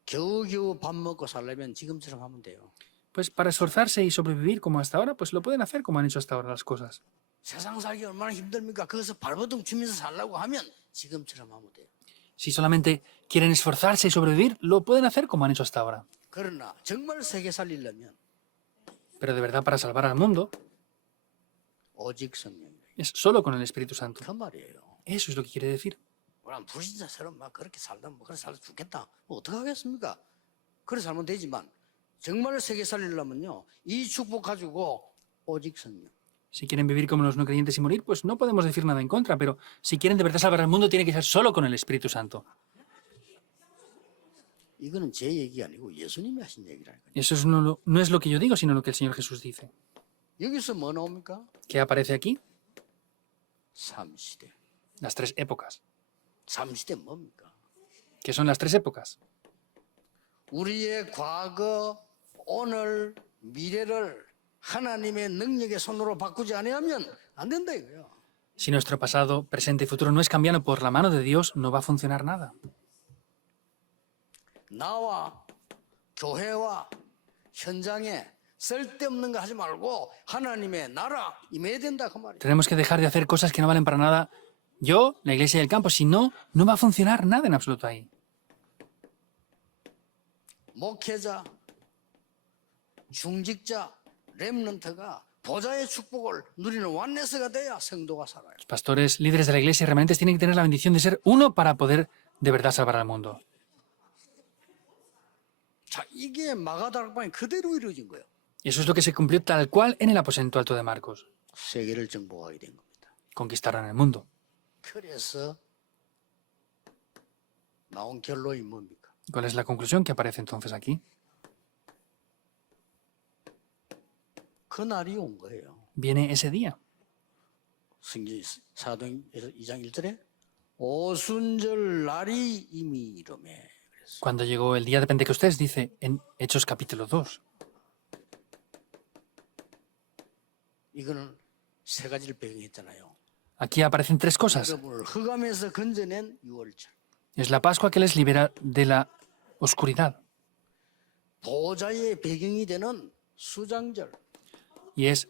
겨우겨우 밥 먹고 살려면 지금처럼 하면 돼요. Pues para esforzarse y sobrevivir como hasta ahora, pues lo pueden hacer como han hecho hasta ahora las cosas. 세상 살기 얼마나 힘듭니까? 거기서 발버둥 치면서 살라고 하면 지금처럼 하면 돼요. Si solamente quieren esforzarse y sobrevivir, lo pueden hacer como han hecho hasta ahora. 그러나 정말 세계 살리려면 Pero de verdad, para salvar al mundo, 오직 성령이에요. es solo con el Espíritu Santo. 그 말이에요. Eso es lo que quiere decir. 그럼 불신자처럼 막 그렇게 살다 뭐 그렇게 살다 죽겠다. 뭐 어떻게 하겠습니까? 그래 살면 되지만 정말 세계 살리려면요. 이 축복 가지고 오직 성령. Si quieren vivir como los no creyentes y morir, pues no podemos decir nada en contra, pero si quieren de verdad salvar al mundo, tiene que ser solo con el Espíritu Santo. 이거는 제 얘기 아니고 예수님이 하신 얘기라니까요. Eso es no es lo que yo digo, sino lo que el Señor Jesús dice. 여기서 뭐 나옵니까? ¿Qué aparece aquí? 삼시대. Las 3 épocas. 삼시대 뭡니까? ¿Qué son las 3 épocas? 우리의 과거, 오늘, 미래를 하나님의 능력의 손으로 바꾸지 않으면 안 된다 이거요. Si nuestro pasado, presente y futuro no es cambiado por la mano de Dios, no va a funcionar nada. 나와 교회와 현장에 쓸데없는 거 하지 말고 하나님의 나라 임해야 된다 그 말이에요. Tenemos que dejar de hacer cosas que no valen para nada. Yo, la iglesia y el campo, si no, no va a funcionar nada en absoluto ahí. 목회자, 중직자, 렘넌트가 보좌의 축복을 누리는 완내스가 돼야 성도가 살아요. Los pastores, líderes de la iglesia y remanentes tienen que tener la bendición de ser uno para poder de verdad salvar al mundo. 자, 이게 마가다락방에 그대로 이루어진 거예요. Eso es lo que se cumplió tal cual en el aposento alto de Marcos. 세계를 정복하게 된 겁니다. Conquistaron el mundo. 그래서 나온 결론이 뭡니까? ¿Cuál es la conclusión que aparece entonces aquí? 그날이 온 거예요. Viene ese día. 성경 사도행전 2장 1절에 오순절 날이 이미 이르매. Cuando llegó el día de Pentecostés, dice en Hechos capítulo 2. 이거는 세 가지를 배경했잖아요. Aquí aparecen 3 cosas. 여러분을 흑암에서 건져낸 6월절. Es la Pascua que les libera de la oscuridad. 보좌의 배경이 되는 수장절. Y es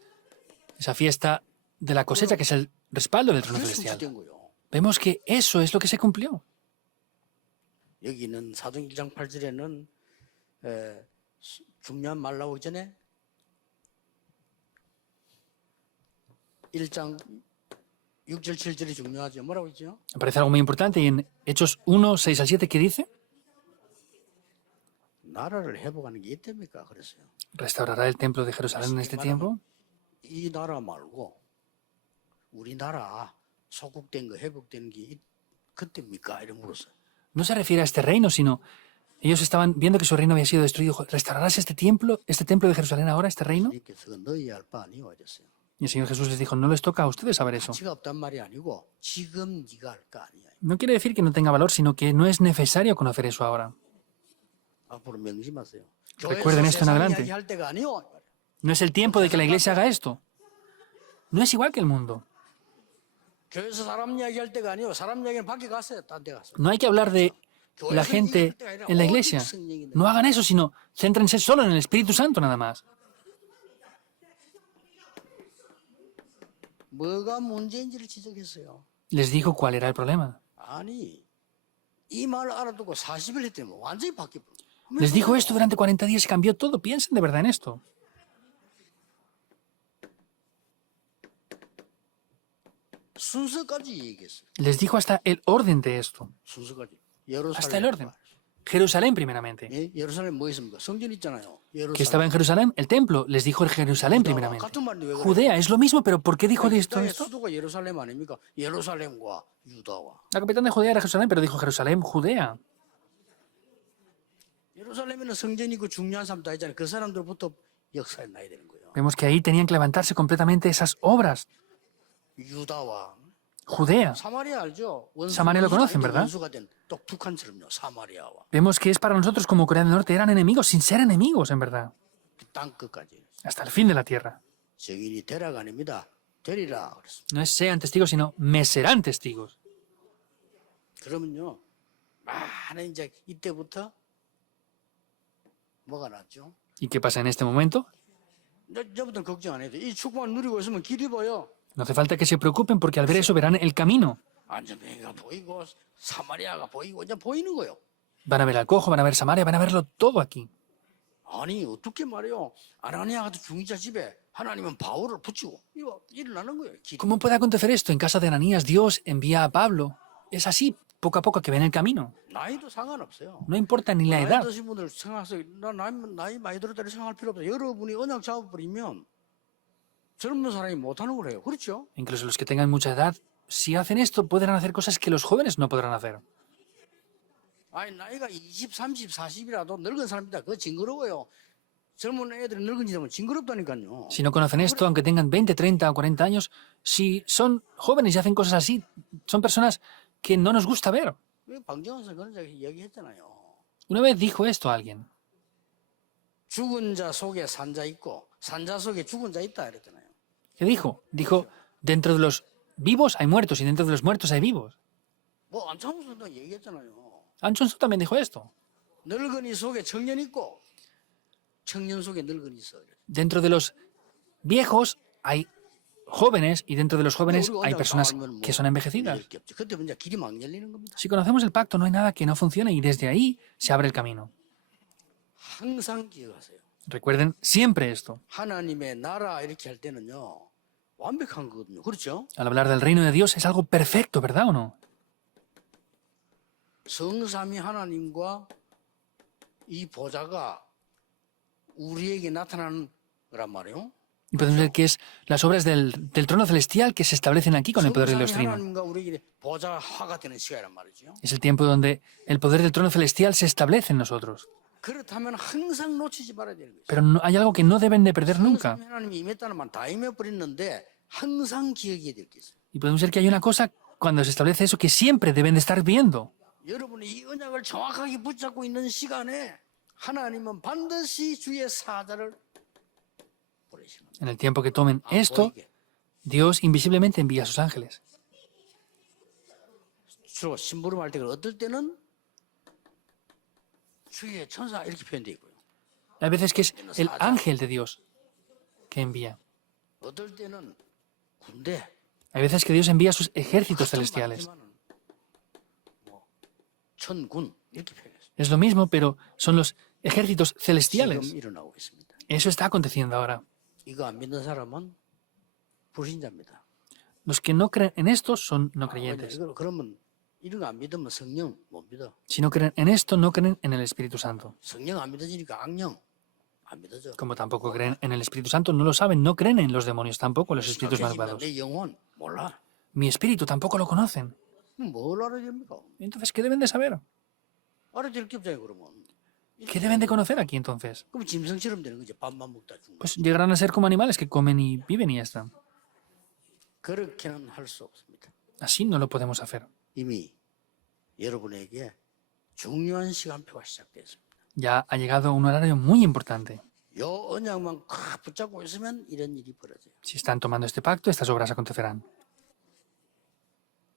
esa fiesta de la cosecha que es el respaldo del trono 그게 celestial. 성취된 거예요. Vemos que eso es lo que se cumplió. 여기는 사도행 1장 8절에는 중요한 말 나오기 전에 1장 6절 7절이 중요하죠. 뭐라고 했죠? Aparece algo muy importante y en Hechos 1, 6 al 7, ¿qué dice? 나라를 회복하는 게 있답니까? 그랬어요. ¿Restaurará el templo de Jerusalén en este tiempo? 이 나라 말고 우리나라 소국된 거 회복되는 게 그때입니까? 이런 물었어요. No se refiere a este reino, sino ellos estaban viendo que su reino había sido destruido. ¿Restaurarás este templo de Jerusalén ahora, este reino? 주님께서 너희 할 바 아니오 하셨어요. Y el Señor Jesús les dijo, no les toca a ustedes saber eso. 가치가 없단 말이 아니고 지금 네가 할 거 아니야. No quiere decir que no tenga valor, sino que no es necesario conocer eso ahora. 앞으로 명심하세요. Recuerden esto en 세상 adelante. 이야기할 때가 아니오. No es el tiempo de que la iglesia haga esto. No es igual que el mundo. 교회에서 사람 이야기할 때가 아니오. 사람 이야기는 밖에 갔어요. 딴 데 갔어요. No hay que hablar de la gente en la iglesia. No hagan eso, sino céntrense solo en el Espíritu Santo nada más. 뭐가 문제인지를 지적했어요. Les dijo cuál era el problema. 아니 이 말 알아두고 40일 했더니 완전히 바뀌어. Les dijo esto durante 40 días y cambió todo. Piensen de verdad en esto. 순서까지 얘기했어요. Les dijo hasta el orden de esto. 순서까지. Hasta el orden. 예루살렘. Jerusalén primeramente. 예? 예루살렘 뭐 있습니까? 성전 있잖아요. Que estaba en Jerusalén, el templo. Les dijo el Jerusalén primeramente. 같은 말인데 왜 그래요? Judea es lo mismo, pero ¿por qué dijo esto? 유다의 수도가 예루살렘 아닙니까? 예루살렘과 유다와. La capital de Judea era Jerusalén, pero dijo Jerusalén, Judea. 예루살렘에는 성전이 있고 중요한 사람 다 있잖아요. 그 사람들부터 역사에 나야 되는 거예요. Vemos que ahí tenían que levantarse completamente esas obras. 유다와 Judea. 사마리아 알죠? Samaria lo conocen, ¿verdad? 원수가 된 북한처럼요. 사마리아와 Vemos que es para nosotros como Corea del Norte eran enemigos, sin ser enemigos, en verdad. 땅 끝까지. Hasta el fin de la tierra. 증인이 되라가 아닙니다. 되리라 그랬습니다. No es sean testigos, sino me serán testigos. 그러면요. 많은 이제 이때부터 뭐가 났죠? ¿Y qué pasa en este momento? 이제부터 걱정 안 해도 이 축복만 누리고 있으면 길이 보여. No hace falta que se preocupen porque al ver eso verán el camino. 안전뱅이가 보이고 사마리아가 보이고 이제 보이는 거요. Van a ver al cojo, van a ver Samaria, van a verlo todo aquí. 아니 어떻게 말해요? 아나니아 같은 중위자 집에 하나님은 바울을 붙이고 이거 일어나는 거예요. 길이. ¿Cómo puede acontecer esto? En casa de Ananías, Dios envía a Pablo. Es así, poco a poco, que ven el camino. 나이도 상관없어요. No importa ni la 나이 edad. 드신 분들 생각하세요. 나이 많이 들었다고 생각할 필요 없어요. 여러분이 언약 잡아버리면 젊은 사람이 못하는 거래요. 그렇죠? Incluso los que tengan mucha edad, si hacen esto, podrán hacer cosas que los jóvenes no podrán hacer. 아니 나이가 20, 30, 40이라도 늙은 사람이다. 그거 징그러워요. 젊은 애들이 늙은이 되면 징그럽다니까요. Si no conocen esto, aunque tengan 20, 30 o 40 años, si son jóvenes y hacen cosas así, son personas que no nos gusta ver. 방정환 그런 적이 얘기했잖아요. Una vez dijo esto a alguien. 죽은 자 속에 산자 있고 산자 속에 죽은 자 있다 이랬잖아요. ¿Qué dijo? Dijo, dentro de los vivos hay muertos y dentro de los muertos hay vivos. 뭐 안창수도 얘기했잖아요. Anchonsu también dijo esto. 늙은이 속에 청년 있고 청년 속에 늙은이 있어. Dentro de los viejos hay jóvenes y dentro de los jóvenes hay personas que son envejecidas. 그때 이제 길이 막 열리는 겁니다. Si conocemos el pacto, no hay nada que no funcione y desde ahí se abre el camino. 항상 기억하세요. Recuerden siempre esto. 하나님의 나라 이렇게 할 때는요. 완벽한 거거든요. 그렇죠? Al hablar del reino de Dios es algo perfecto, ¿verdad o no? 성삼위 하나님과 이 보좌가 우리에게 나타나는 거란 말이에요. Y podemos ver que es las obras del trono celestial que se establecen aquí con el poder de Dios 성삼위 Trino. 하나님과 우리에게 보좌화가 되는 시간이란 말이죠. Es el tiempo donde el poder del trono celestial se establece en nosotros. 그렇다면 항상 놓치지 말아야 되는 거죠. Pero hay algo que no deben de perder nunca. 성삼위 하나님이 임했다는 말 다 임해버렸는데 항상 기억해야 될 게 있어요. Y podemos ver que hay una cosa cuando se establece eso que siempre deben de estar viendo. 여러분이 이 언약을 정확하게 붙잡고 있는 시간에 하나님은 반드시 주의 사자를 보내시는 겁니다. En el tiempo que tomen esto, 보이게. Dios invisiblemente envía a sus ángeles. 주로 심부름할 때 어떨 때는 주의 천사 이렇게 표현되어 있고요. Hay veces que es el ángel de Dios que envía. 어떨 때는 군대 Hay veces que Dios envía sus ejércitos celestiales. 뭐 천군 이렇게 표현했어요. Es lo mismo, pero son los ejércitos 지금 celestiales. 일어나고 있습니다. Eso está aconteciendo ahora. 이거 안 믿는 사람은 불신자입니다. Los que no creen en esto son no 왜냐, creyentes. 그러면 이런 거 안 믿으면 성령 못 믿어. Si no creen en esto, no creen en el Espíritu Santo. 성령 안 믿어지니까 악령 안 믿어져. Como tampoco creen en el Espíritu Santo, no lo saben, no creen en los demonios tampoco, los espíritus malvados. 내 영혼 몰라. Mi espíritu tampoco lo conocen. 뭘 알아야 됩니까? Entonces, ¿qué deben de saber? 알아야 될 게 없잖아요, 그러면. ¿Qué deben de conocer aquí entonces? 그럼 짐승처럼 되는 거지. 밥만 먹다 죽는 거. Pues llegarán a ser como animales que comen y viven y ya está. 그렇게는 할 수 없습니다. Así no lo podemos hacer. 이미 여러분에게 중요한 시간표가 시작됐습니다. Ya ha llegado un horario muy importante. 요 언약만 꽉 붙잡고 있으면 이런 일이 벌어져요. Si están tomando este pacto, estas obras acontecerán.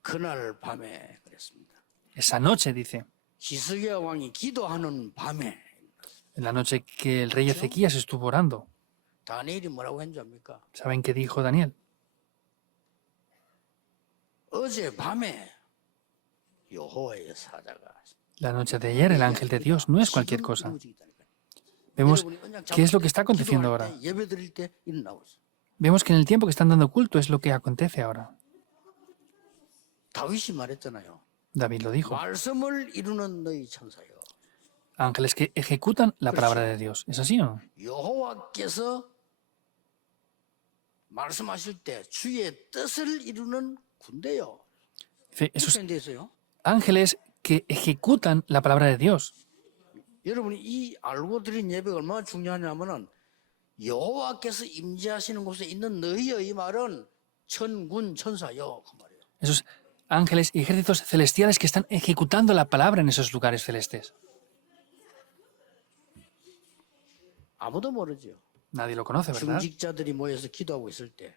그날 밤에 그랬습니다. Esa noche, dice, 히스기야 왕이 기도하는 밤에 en la noche que el rey Ezequías estuvo orando. 다니엘이 뭐라고 했는지 압니까? ¿Saben qué dijo Daniel? 어제 밤에 여호와의 사자가 La noche de ayer, el ángel de Dios no es cualquier cosa. Vemos qué es lo que está aconteciendo ahora. 예배 드릴 때 일어나고 있어요. Vemos que en el tiempo que están dando culto es lo que acontece ahora. 다윗이 말했잖아요. David lo dijo. 말씀을 이루는 너희 천사요. Ángeles que ejecutan la palabra de Dios. ¿Es así o no? 여호와께서 말씀하실 때 주의 뜻을 이루는 군대요. Esos 이렇게 돼 있어요. ángeles que ejecutan la palabra de Dios. 여러분이 이 알고 드린 예배가 얼마나 중요하냐면은 여호와께서 임재하시는 곳에 있는 너희의 이 말은 천군 천사요 그 말이에요. Esos ángeles y ejércitos celestiales que están ejecutando la palabra en esos lugares celestes. 아무도 모르죠. Nadie lo conoce, ¿verdad? 중직자들이 모여서 기도하고 있을 때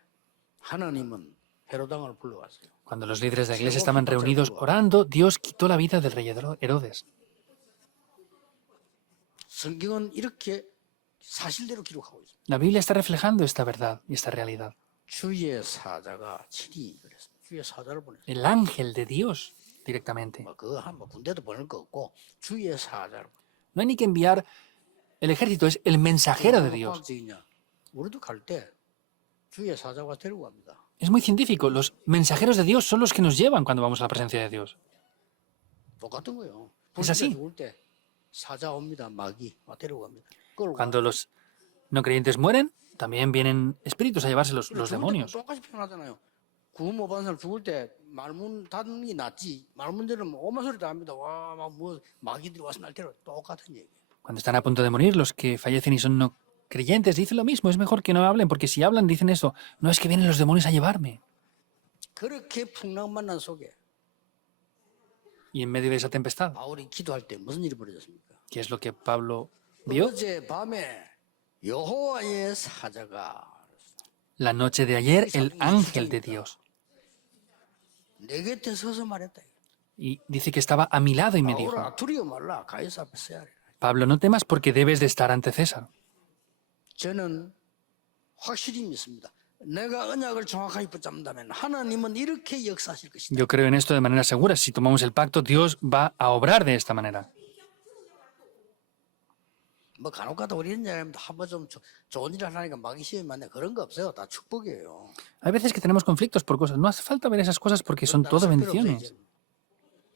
하나님은 헤로당을 불러왔어요. Cuando los líderes de la iglesia estaban reunidos orando, Dios quitó la vida del rey Herodes. 성경은 이렇게 사실대로 기록하고 있습니다. La Biblia está reflejando esta verdad y esta realidad. 주의 사자가 친히 그랬습니다. 주의 사자를 보냈어요. El ángel de Dios directamente. 그거 한번 군대도 보낼 거 없고 주의 사자를. No hay ni que enviar el ejército, es el mensajero de Dios. 과학적이냐? 우리도 갈 때 주의 사자가 데리고 갑니다. Es muy científico. Los mensajeros de Dios son los que nos llevan cuando vamos a la presencia de Dios. 똑같은 거예요. Es así. 죽을 때 사자 옵니다. 마귀 와 데리고 갑니다. 끌고 Cuando los no creyentes mueren, también vienen espíritus a llevarse los 죽을 때 demonios. 똑같이 표현하잖아요. 구원 못 받은 사람 죽을 때 말문 닫는 게 낫지. 말문제는 오만 소리 다 합니다. 와, 막 뭐 마귀들이 와서 날 때려 똑같은 얘기. Cuando están a punto de morir, los que fallecen y son no creyentes dicen lo mismo. Es mejor que no hablen, porque si hablan dicen eso. No es que vienen los demonios a llevarme. 그렇게 풍랑만난 속에 Y en medio de esa tempestad, 바울이 기도할 때 무슨 일이 벌어졌습니까? ¿qué es lo que Pablo vio? 어제 밤에 여호와의 사자가 La noche de ayer, el ángel de Dios. 내 곁에 서서 말했다. Y dice que estaba a mi lado y me dijo, 바울아 두려워 말라. 가이사 앞에 서야 해. Pablo, no temas porque debes de estar ante César. 저는 확실히 믿습니다. 내가 언약을 정확하게 붙잡는다면 하나님은 이렇게 역사하실 것이다. Yo creo en esto de manera segura. Si tomamos el pacto, Dios va a obrar de esta manera. 뭐 간혹가다 우리 이런 얘기하면 한번 좀 좋은 일을 하니까 마귀 시험이 많네. 그런 거 없어요. 다 축복이에요. Hay veces que tenemos conflictos por cosas. No hace falta ver esas cosas porque son todo bendiciones.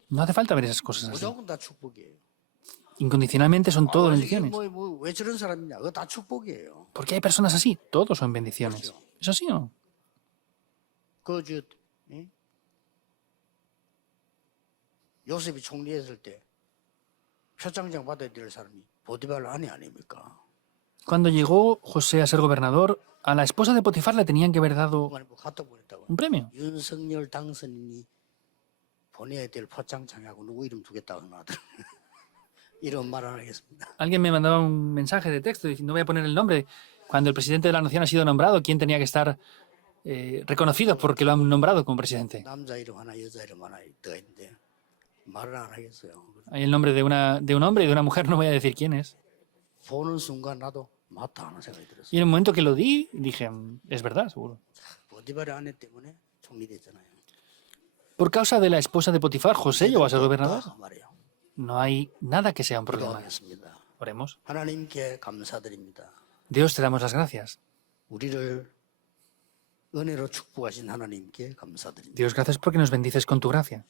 No hace falta ver esas cosas así. 무조건 다 축복이에요. Incondicionalmente son todo bendiciones. 왜 저런 사람이냐? 그거 다 축복이에요. Porque hay personas así. Todos son bendiciones. ¿Es así o no? 그저 요셉이 총리했을 때 표창장 받아야 될 사람이 보디발 아내 아닙니까? Cuando llegó José a ser gobernador, a la esposa de Potifar le tenían que haber dado 그만에 뭐 갖다 보냈다고. un premio. 윤석열 당선인이 보내야 될 표창장하고 누구 이름 두겠다고 하더라고요. 이런 말 안 하겠습니다. Alguien me mandaba un mensaje de texto diciendo, no voy a poner el nombre. Cuando el presidente de la nación ha sido nombrado, ¿quién tenía que estar reconocido porque lo han nombrado como presidente? 남자 이름 하나, 여자 이름 하나 더 있는데 말을 안 하겠어요. Hay el nombre de un hombre y de una mujer, no voy a decir quién es. 보는 순간 나도 맞다 하는 생각이 들었어요. Y en el momento que lo di, dije, es verdad, seguro. 보디발의 아내 때문에 총리됐잖아요. Por causa de la esposa de Potifar, José llegó a ser gobernador. 말이에요. No hay nada que sea un problema. 기도하겠습니다. Oremos. 하나님께 감사드립니다. Dios, te damos las gracias. 우리를 은혜로 축복하신 하나님께 감사드립니다. Dios, gracias porque nos bendices con tu gracia.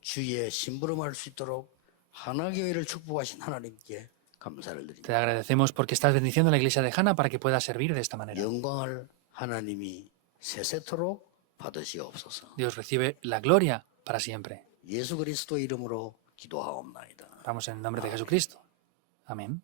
주의 심부름할 수 있도록 하나교회를 축복하신 하나님께 감사를 드립니다. Te agradecemos porque estás bendiciendo a la iglesia de Hanna para que pueda servir de esta manera. 영광을 하나님이 세세토록 받으시옵소서. Dios recibe la gloria para siempre. 예수 그리스도 이름으로 기도하옵나이다. Vamos en el nombre de Jesucristo. Amén.